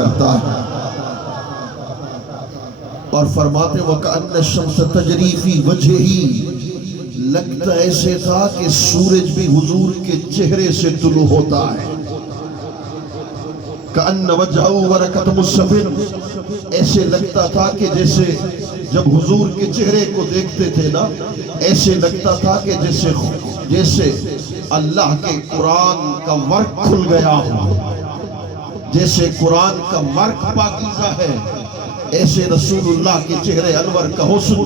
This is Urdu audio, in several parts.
کرتا ہے اور فرماتے وَكَأَنَّ الشَّمْسَ تَجْرِي فِي وَجْهِهِ، لگتا ایسے تھا کہ سورج بھی حضور کے چہرے سے طلوع ہوتا ہے. كَأَنَّ وَجْهَهُ وَرَكَةُ مُصَّفٍ، ایسے لگتا تھا کہ جیسے جب حضور کے چہرے کو دیکھتے تھے نا، ایسے لگتا تھا کہ جیسے اللہ کے قرآن کا ورق کھل گیا ہو، جیسے قرآن کا ورق پاکیزہ ہے، ایسے رسول اللہ کے چہرے انور کا حسن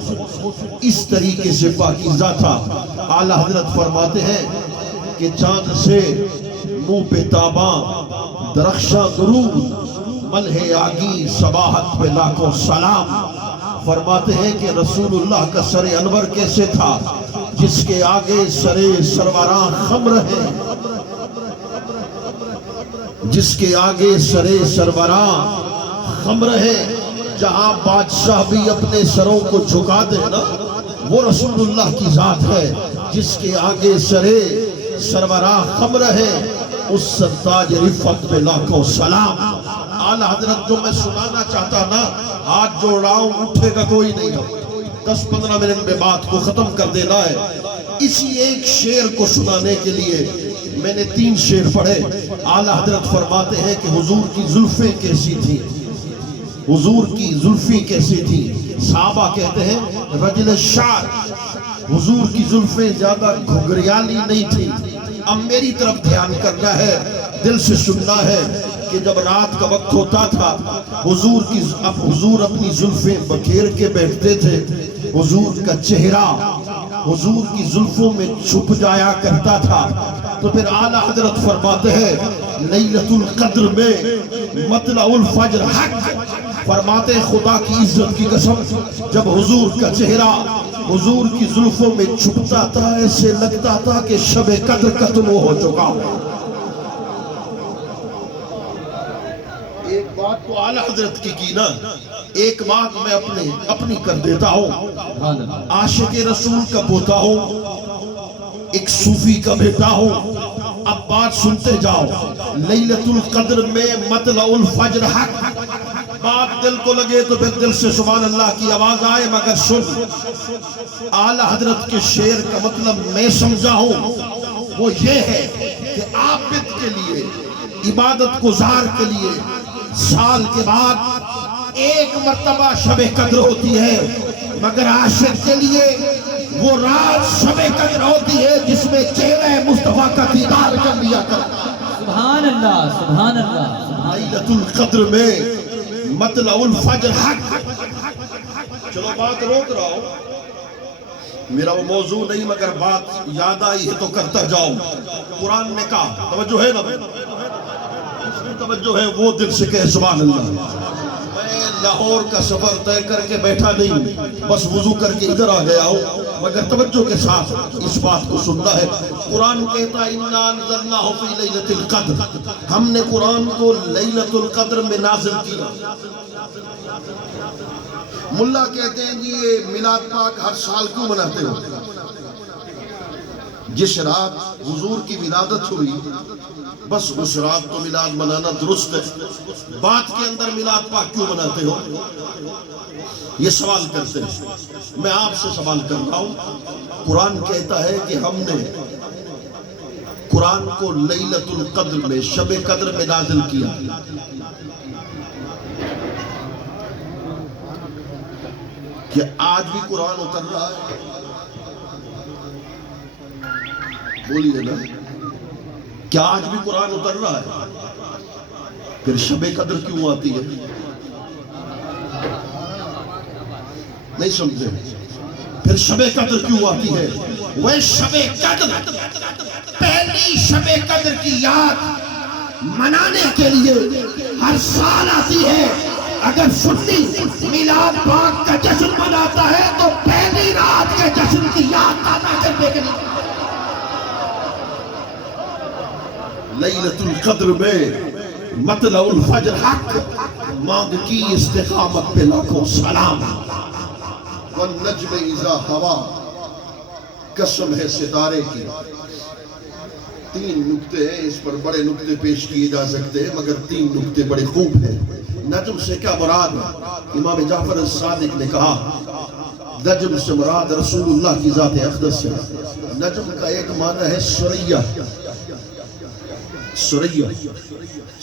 اس طریقے سے پاکیزہ تھا. اعلیٰ حضرت فرماتے ہیں کہ چاند سے منہ پہ تاباں درخشاں درود، ملح آگی صباحت پہ لاکھوں سلام. فرماتے ہیں کہ رسول اللہ کا سر انور کیسے تھا، جس کے آگے سر سروراں خم رہے، جس کے آگے سر سروراں خم رہے. جہاں بادشاہ بھی اپنے سروں کو جھکا دے نا، وہ رسول اللہ کی ذات ہے جس کے آگے سر سروراں خم رہے. اس سرتاج رفعت پہ لاکھوں سلام. اعلیٰ حضرت جو میں سنانا چاہتا نا، ہاتھ جوڑ رہا ہوں، اٹھے گا کوئی نہیں. 10-15 منٹ میں بات کو ختم کر دینا ہے. اسی ایک شعر کو سنانے کے لیے میں نے 3 شعر پڑھے. اعلیٰ حضرت فرماتے ہیں کہ حضور کی زلفیں کیسی تھی، حضور کی زلفیں کیسی تھی. صحابہ کہتے ہیں رجل شعر، حضور کی زلفیں زیادہ گھگریالی نہیں تھی. اب میری طرف دھیان کرنا ہے، دل سے سننا ہے کہ جب رات کا وقت ہوتا تھا حضور اپنی زلفیں بکھیر کے بیٹھتے تھے. حضور کا چہرہ حضور کی زلفوں میں چھپ جایا کرتا تھا. تو پھر اعلیٰ حضرت فرماتے ہیں لیلۃ القدر میں مطلع الفجر حق. فرماتے ہیں خدا کی عزت کی قسم، جب حضور کا چہرہ حضور کی زلفوں میں چھپتا تھا، ایسے لگتا تھا کہ شب قدر کا طلوع ہو چکا ہو. ایک بات تو اعلیٰ حضرت کی نا، ایک بات میں اپنی کر دیتا ہوں. عاشق رسول کا پوتا ہوں، ایک صوفی کا بیٹا ہوں. اب بات سنتے جاؤ. لیلۃ القدر میں مطلع الفجر حق. بات دل کو لگے تو پھر دل سے سبحان اللہ کی آواز آئے. مگر سن، اعلیٰ حضرت کے شعر کا مطلب میں سمجھا ہوں، وہ یہ ہے کہ عابد کے لیے، عبادت گزار کے لیے سال کے بعد ایک مرتبہ شب قدر ہوتی ہے، مگر عاشق کے لیے وہ رات شب قدر ہوتی ہے جس میں چہرہ مصطفیٰ کا دیدار کر لیا کرتا. سبحان اللہ، سبحان اللہ. لیلۃ القدر میں مطلع الفجر حق. چلو بات روک رہا ہوں، میرا وہ موضوع نہیں، مگر بات یاد آئی ہے تو کرتا جاؤ. قرآن نے کہا، توجہ ہے نا، توجہ ہے، وہ دل سے کہے سبحان اللہ. میں لاہور کا سفر طے کر کے بیٹھا نہیں، بس وضو کر کے ادھر آ گیا ہوں، مگر توجہ کے ساتھ اس بات کو سننا ہے. قرآن کہتا ہے اِنَّا أَنزَلْنَاهُ فِي لَيْلَةِ الْقَدْرِ. ہم نے قرآن کو لیلۃ القدر میں نازل کیا. ملا کہتے ہیں جی یہ میلاد پاک ہر سال کیوں مناتے ہو؟ جس رات حضور کی ولادت ہوئی بس اس رات تو میلاد منانا درست ہے. بات کے اندر میلاد پاک کیوں مناتے ہو؟ یہ سوال کرتے ہیں. میں آپ سے سوال کر رہا ہوں. قرآن کہتا ہے کہ ہم نے قرآن کو لیلۃ القدر میں، شب قدر میں نازل کیا. کہ آج بھی قرآن اتر رہا ہے؟ بولیے نا، کیا آج بھی قرآن اتر رہا ہے؟ پھر شب قدر کیوں آتی ہے؟ نہیں سمجھے؟ پھر شب قدر کیوں آتی ہے؟ وہ شب قدر پہلی شب قدر کی یاد منانے کے لیے ہر سال آتی ہے. اگر سنی میلاد پاک کا جشن مناتا ہے تو پہلی رات کے جشن کی یاد تازہ کرنے کے لیے. لیلۃ القدر میں مطلع الفجر حق. مانگ کی استقامت پہ لاکھوں سلام. والنجم اذا ہوا، قسم ہے ستارے کی تین نکتے ہیں، اس پر بڑے نکتے پیش کیے جا سکتے ہیں، مگر تین نکتے بڑے خوب ہیں۔ نجم سے کیا مراد ہے؟ امام جعفر الصادق نے کہا نجم سے مراد رسول اللہ کی ذات اقدس ہے۔ نجم کا ایک معنی ہے سریہ۔ سریہ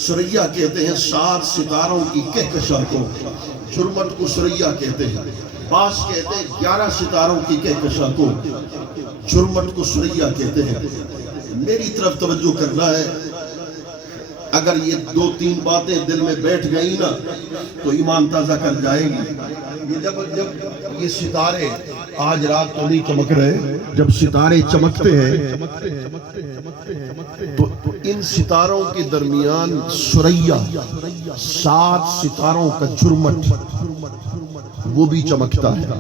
سریہ کہتے ہیں 7 ستاروں کی کہکشاں کو، جرمٹ کو سریہ کہتے ہیں۔ بعض کہتے ہیں 11 ستاروں کی کہکشاں کو، جرمٹ کو سریہ کہتے ہیں۔ میری طرف توجہ کرنا ہے، اگر یہ 2-3 باتیں دل میں بیٹھ گئی نا تو ایمان تازہ کر جائے گی۔ یہ جب یہ ستارے آج رات تو نہیں چمک رہے، جب ستارے چمکتے ہیں تو ان ستاروں کے درمیان سریہ 7 ستاروں کا جرمٹ وہ بھی چمکتا ہے۔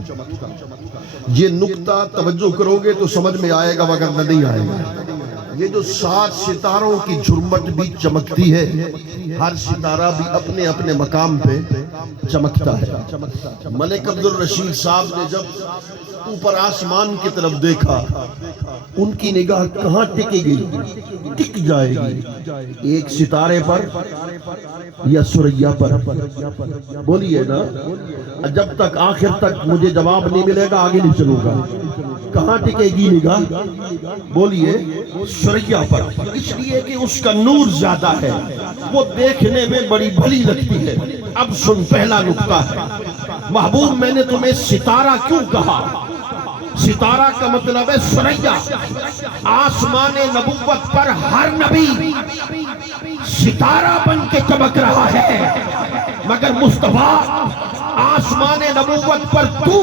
یہ نقطہ توجہ کرو گے تو سمجھ میں آئے گا، وگرنہ نہیں آئے گا۔ یہ جو 7 ستاروں کی جھرمٹ بھی چمکتی ہے، ہر ستارہ بھی اپنے اپنے مقام پہ چمکتا ہے۔ ملک عبد الرشید صاحب نے جب اوپر آسمان کی طرف دیکھا، ان کی نگاہ کہاں ٹکی گئی؟ ٹک جائے گی ایک ستارے پر یا سریہ پر؟ بولیے نا، جب تک آخر تک مجھے جواب نہیں ملے گا آگے نہیں چلوں گا۔ کہاں ٹکے گی نگاہ؟ بولیے سریہ پر، اس لیے کہ اس کا نور زیادہ ہے، وہ دیکھنے میں بڑی بھلی لگتی ہے۔ اب سن، پہلا نکتہ ہے، محبوب میں نے تمہیں ستارہ کیوں کہا؟ ستارہ کا مطلب ہے سریہ۔ آسمان نبوت پر ہر نبی ستارہ بن کے چمک رہا ہے، مگر مصطفیٰ آسمان نبوت پر تو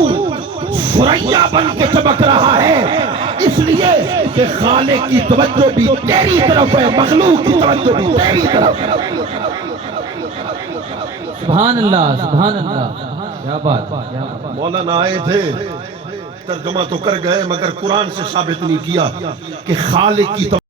سریہ بن کے چمک رہا ہے، اس لیے کہ خالق کی توجہ بھی تیری طرف ہے، مخلوق کی توجہ بھی تیری طرف ہے۔ سبحان اللہ، سبحان اللہ، کیا بات، کیا بات۔ مولانا آئے تھے، ترجمہ تو کر گئے مگر قرآن سے ثابت نہیں کیا کہ خالق کی